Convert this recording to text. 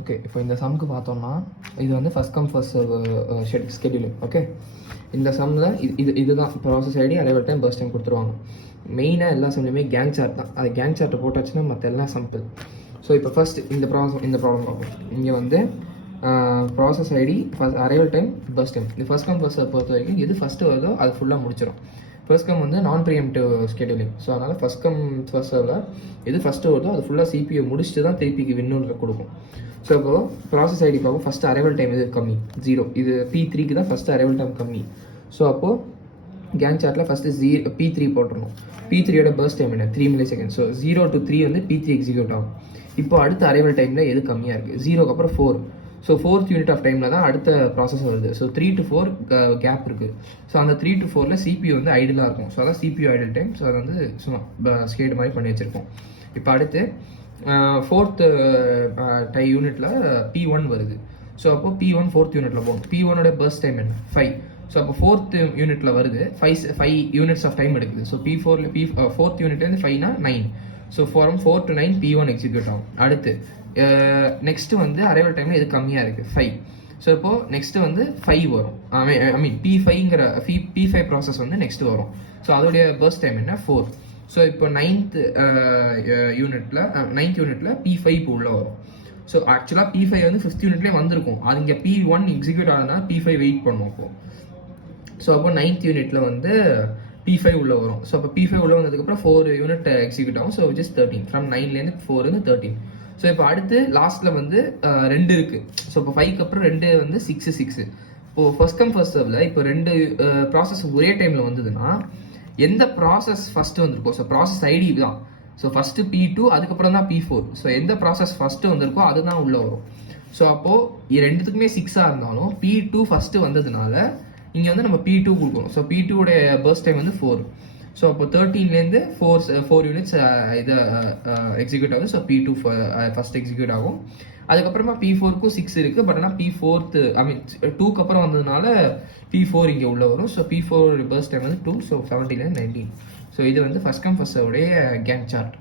Okay, இப்போ இந்த சம்க்கு பார்த்தோம்னா இது வந்து first come first scheduling. Okay, இந்த சம்மில் இதுதான் process ID, arrival time, burst time கொடுத்துருவாங்க. மெயினாக எல்லா சம்லையுமே கேங் சார்ட் தான். அது கேங் சார்ட்டை போட்டாச்சுன்னா மற்ற எல்லாம் சிம்பிள். ஸோ இப்போ ஃபஸ்ட் இந்த ப்ராப்ளம் பார்ப்போம். இங்கே வந்து process ID, arrival time, burst time. இந்த ஃபர்ஸ்ட் கம் ஃபர்ஸ்ட் பொறுத்த வரைக்கும் எது ஃபஸ்ட்டு வருதோ அது ஃபுல்லாக முடிச்சிடும். ஃபர்ஸ்ட் கம் வந்து நான் ப்ரீஎம்டிவ் ஸ்கெடியூலிங். ஸோ அதனால் ஃபர்ஸ்ட் கம் ஃபர்ஸ்ட்டில் எது ஃபஸ்ட்டு வருதோ அது ஃபுல்லாக சிபியூ முடிச்சுட்டு தான் திருப்பிக்கு வின்னுன்ற கொடுக்கும். ஸோ இப்போது ப்ராசஸ் ஐடி பார்ப்போம். ஃபஸ்ட்டு அரைவல் டைம் இது கம்மி, 0. இது P3க்கு தான் ஃபஸ்ட்டு அரைவல் டைம் கம்மி. ஸோ அப்போது கேங் சார்ட்டில் ஃபஸ்ட்டு P3 போட்டுருணும். P3யோட பர்ஸ்ட் டைம் என்ன, 3 milliseconds. ஸோ 0 to 3 வந்து P3 எக்ஸிக்யூட் ஆகும். இப்போ அடுத்த அரைவல் டைமில் எது கம்மியாக இருக்குது, 0க்கு அப்புறம் 4. ஸோ 4th யூனிட் ஆஃப் டைமில் தான் அடுத்த ப்ராசஸ் வருது. ஸோ 3 to 4 கேப் இருக்குது. ஸோ அந்த 3 to 4ல் CPU வந்து ஐடிலாக இருக்கும். ஸோ அதான் CPU ஐடில் டைம். ஸோ அதை வந்து சும்மா ஸ்கேடு மாதிரி பண்ணி வச்சுருக்கோம். இப்போ அடுத்து 4th யூனிட்டில் P1 வருது. ஸோ அப்போது P1 4th யூனிட்டில் போகும். P1ஓட பர்ஸ்ட் டைம் என்ன, 5. ஸோ அப்போ 4th யூனிட்டில் வருது, 5 யூனிட்ஸ் ஆஃப் டைம் எடுக்குது. ஸோ P4th யூனிட்லேருந்து 5னா 9. So from 4 to 9 P1 execute ஆகும். அடுத்து நெக்ஸ்ட்டு வந்து அரைவல் டைமில் இது கம்மியாக இருக்குது, 5. ஸோ இப்போது நெக்ஸ்ட்டு வந்து 5 வரும். ஐ மீன் P5ங்கிற P5 ப்ராசஸ் வந்து நெக்ஸ்ட்டு வரும். ஸோ அதோடைய பர்ஸ்ட் டைம் என்ன, 4. ஸோ இப்போ 9th யூனிட்டில் P5 இப்போ உள்ளே வரும். ஸோ ஆக்சுவலாக P5 வந்து 5th யூனிட்லேயே வந்திருக்கும். அது இங்கே P1 எக்ஸிக்யூட் ஆகுதுன்னா P5 வெயிட் பண்ணும். அப்போது ஸோ அப்போ 9th யூனிட்டில் வந்து P5 உள்ளே வரும். ஸோ அப்போ P5 உள்ளே வந்ததுக்கப்புறம் 4 யூனிட் எக்ஸிக்யூட் ஆகும். So which is 13. ஃப்ரம் 9லேருந்து 4 வந்து 13. ஸோ இப்போ அடுத்து லாஸ்ட்டில் வந்து 2 இருக்குது. ஸோ இப்போ 5க்கு அப்புறம் 2 வந்து 6. இப்போது ஃபர்ஸ்ட் கம் ஃபர்ஸ்ட் சர்வில் இப்போ 2 ப்ராசஸ் ஒரே டைமில் வந்ததுன்னா எந்த ப்ராசஸ் ஃபஸ்ட்டு வந்திருக்கோ, ஸோ ப்ராசஸ் ஐடி தான். ஸோ ஃபஸ்ட்டு P2, அதுக்கப்புறம் தான் P4. ஸோ எந்த ப்ராசஸ் ஃபஸ்ட்டு வந்திருக்கோ அதுதான் உள்ளே வரும். ஸோ அப்போது ரெண்டுத்துக்குமே 6ஆக இருந்தாலும் P2 ஃபஸ்ட்டு வந்ததுனால இங்கே வந்து நம்ம P2 கொடுக்கணும். ஸோ P2 பர்ஸ்ட் டைம் வந்து 4. ஸோ அப்போ 13லேருந்து 4 யூனிட்ஸ் இது எக்ஸிக்யூட் ஆகுது. ஸோ P2 ஃபஸ்ட் எக்ஸிக்யூட் ஆகும். அதுக்கப்புறமா P4க்கும் 6 இருக்குது. பட் ஆனால் P4th ஐ மீன் 2க்கு அப்புறம் வந்ததுனால P4 இங்கே உள்ளே வரும். ஸோ P4 பர்ஸ்ட் டைம் வந்து 2. ஸோ 17லேருந்து 19. ஸோ இது வந்து ஃபர்ஸ்ட் கம் ஃபர்ஸ்ட் உடைய கேங் சார்ட்.